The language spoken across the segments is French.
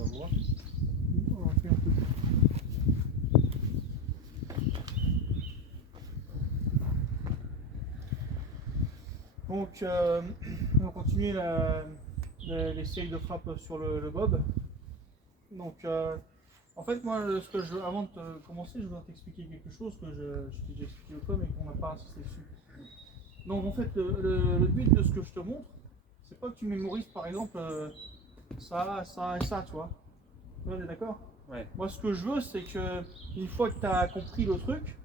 dans le droit. On va faire un peu. Donc, on va continuer les séries de frappe sur le bob. Donc, en fait, moi, avant de commencer, je voudrais t'expliquer quelque chose que je t'ai déjà expliqué au com et qu'on n'a pas insisté dessus. Donc, en fait, le but de ce que je te montre, c'est pas que tu mémorises, par exemple, ça, ça et ça, tu vois. Tu es d'accord? Ouais. Moi, ce que je veux, c'est que une fois que tu as compris le truc,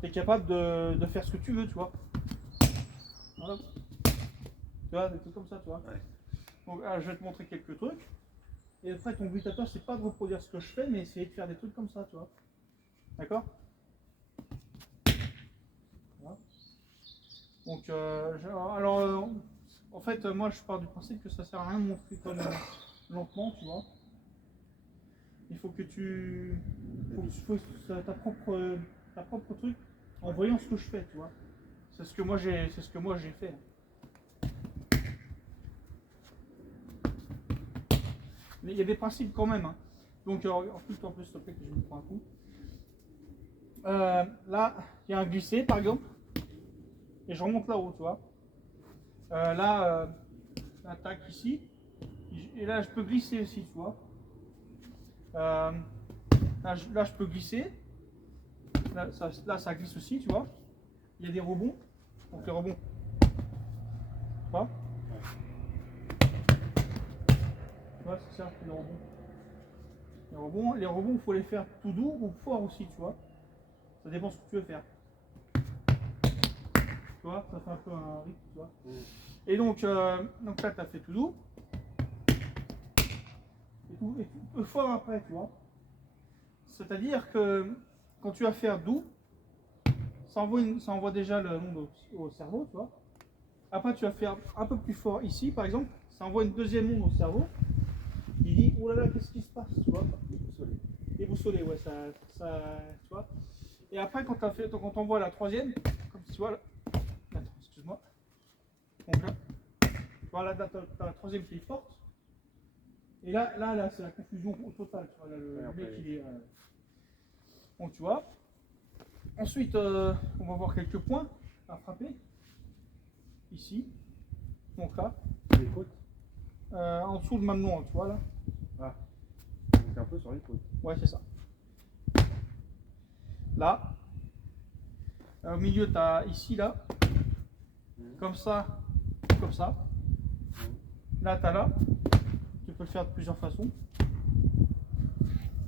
tu es capable de faire ce que tu veux, tu vois. Voilà. Tu vois, des trucs comme ça, tu vois. Ouais. Donc, je vais te montrer quelques trucs. Et après, ton but à toi, c'est pas de reproduire ce que je fais, mais essayer de faire des trucs comme ça, tu vois. D'accord? Voilà. Donc, en fait, moi, je pars du principe que ça sert à rien de montrer comme lentement, tu vois. Il faut que tu fasses ta propre truc en voyant ce que je fais, tu vois. C'est ce que moi j'ai fait. Mais il y a des principes quand même. Hein. Donc, en plus, s'il te plaît, que je me prends un coup. Là, il y a un glissé, par exemple, et je remonte là-haut, tu vois. L'attaque ici, et là, je peux glisser aussi, tu vois. Là, je peux glisser. Là, ça glisse aussi, tu vois. Il y a des rebonds. Donc, les rebonds. Tu vois? Tu vois, c'est ça, les rebonds. Les rebonds, il faut les faire tout doux ou fort aussi, tu vois. Ça dépend de ce que tu veux faire. Tu vois, ça fait un peu un rythme, tu vois. Et donc là, tu as fait tout doux. Et tout fort après, tu vois. C'est-à-dire que quand tu vas faire doux, ça envoie déjà le monde au cerveau, tu vois. Après, tu vas faire un peu plus fort ici, par exemple. Ça envoie une deuxième onde au cerveau. Il dit, oh là là, qu'est-ce qui se passe, tu vois. Déboussolé, ouais, ça, tu vois. Et après, quand on voit la troisième, comme tu vois, là, attends, excuse-moi. Donc là, voilà, t'as la troisième qui est forte. Et là c'est la confusion totale, tu vois. Là, le mec, il est. Donc, tu vois. Ensuite, on va voir quelques points à frapper. Ici. Donc là. Les côtes. En dessous le mamelon, tu vois là. Ah. Donc un peu sur les côtes. Ouais, c'est ça. Là. Au milieu, tu as ici, là. Comme ça. Comme ça. Là, tu as là. Tu peux le faire de plusieurs façons.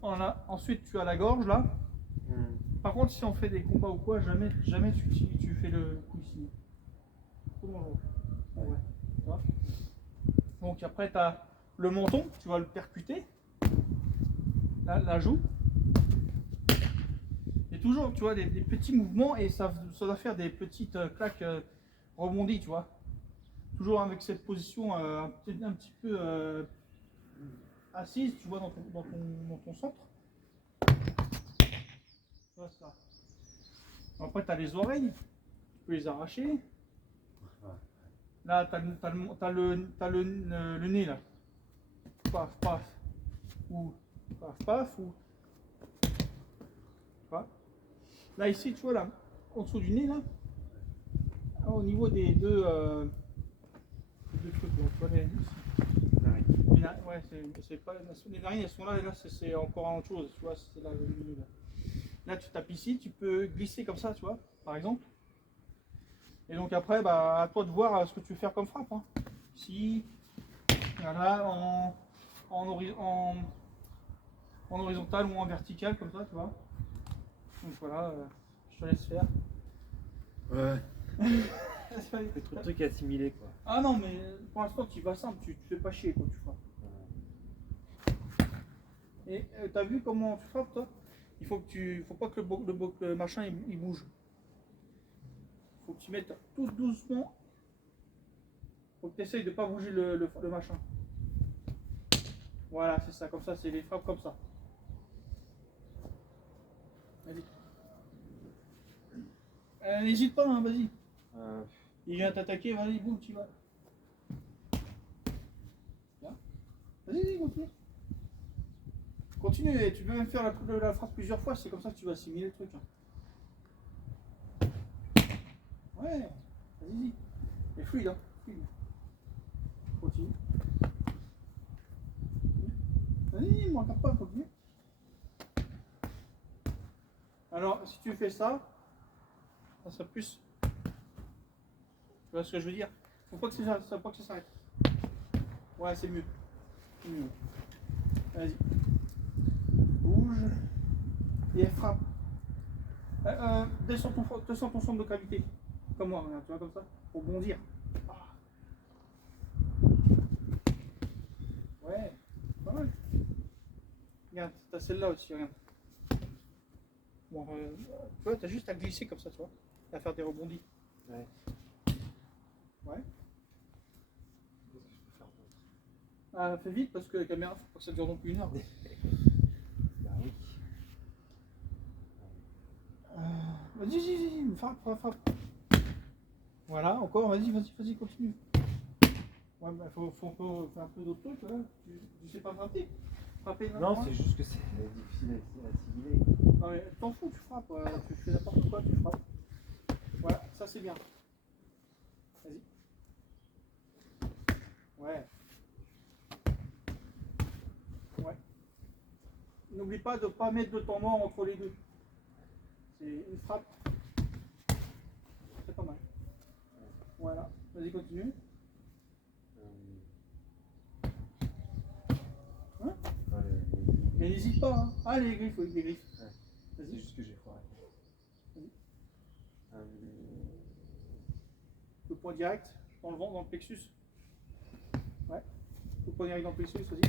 Voilà. Ensuite, tu as la gorge là. Par contre, si on fait des combats ou quoi, jamais tu fais le coup ici. Ouais. Tu vois. Donc après, tu as le menton, tu vas le percuter. Là, la joue. Et toujours, tu vois, des petits mouvements et ça doit faire des petites claques rebondies, tu vois. Toujours avec cette position un petit peu assise, tu vois, dans ton centre. Tu vois ça. Après, tu as les oreilles, tu peux les arracher. Là, tu as le nez, là. Paf, paf. Ou paf, paf. Ou... Là, ici, tu vois, là, en dessous du nez, là, au niveau des deux trucs, là, tu vois, ouais, c'est pas, les narines, elles sont là, et là, c'est encore autre chose, tu vois, c'est là, le milieu, là. Là, tu tapes ici, tu peux glisser comme ça, tu vois, par exemple. Et donc après, bah, à toi de voir ce que tu veux faire comme frappe. Hein. Ici, voilà, en horizontal ou en vertical, comme ça, tu vois. Donc voilà, je te laisse faire. Ouais. C'est trop de trucs à assimiler, quoi. Ah non, mais pour l'instant, tu vas simple, tu te fais pas chier, quoi, tu frappes. Et t'as vu comment tu frappes, toi? Faut pas que le machin il bouge. Faut que tu mettes tout doucement. Faut que tu essayes de pas bouger le machin. Voilà, c'est ça, comme ça, c'est les frappes comme ça. Vas-y. N'hésite pas, hein, vas-y. Il vient t'attaquer, vas-y, boum, tu vas. Vas-y, continue. Continue et tu peux même faire la phrase plusieurs fois, c'est comme ça que tu vas assimiler le truc. Hein. Ouais, vas-y. Et fluide, hein. Fluide. Continue. Vas-y, ne manque pas, continue. Alors, si tu fais ça, ça sera plus. Tu vois ce que je veux dire? Faut pas que ça s'arrête. Ouais, c'est mieux. C'est mieux. Vas-y. Bouge. Et frappe. Descends ton centre de gravité. Comme moi, regarde, tu vois, comme ça. Pour bondir. Ah. Ouais, pas mal. Regarde, t'as celle-là aussi, regarde. Bon, tu vois, t'as juste à glisser comme ça, tu vois. Et à faire des rebondis. Ouais. Ouais. Qu'est-ce que je peux faire d'autre? Ah, fais vite parce que la caméra, faut pas que ça dure non plus 1 heure. Bah oui. Vas-y, frappe. Voilà, encore, vas-y, continue. Ouais, bah faut faire un peu d'autres trucs, là. Tu sais pas frapper. Non, c'est juste que c'est difficile à assimiler. Non, mais t'en fous, tu frappes. Tu fais n'importe quoi, tu frappes. Voilà, ça c'est bien. Vas-y. Ouais. N'oublie pas de ne pas mettre de temps mort entre les deux. C'est une frappe. C'est pas mal. Voilà. Vas-y, continue. Hein? Mais n'hésite pas. Hein. Ah, les griffes, oui, les griffes. Ouais. Vas-y. C'est juste que j'ai foiré. Vas-y. Le point direct dans le ventre, dans le plexus. Ouais. Le point direct dans le plexus, vas-y.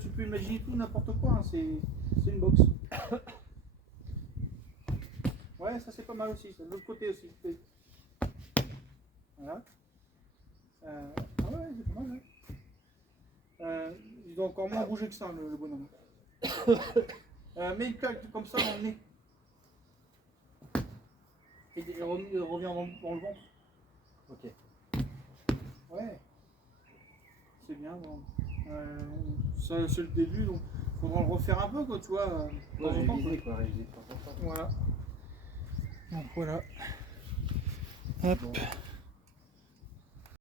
Tu peux imaginer tout, n'importe quoi. Hein. C'est une boxe. Ouais, ça c'est pas mal aussi. De l'autre côté aussi. Voilà. Ah ouais, c'est pas mal. Ouais. Il doit encore moins bouger que ça, le bonhomme. Mets une claque comme ça dans le nez. Et reviens dans le ventre. Ok. Ouais. C'est bien. Bon. Ça, c'est le début, donc il faudra le refaire un peu, quoi, tu vois. Moi, j'ai visé, quoi, révisé de temps en temps. Voilà. Donc voilà. Hop. Bon.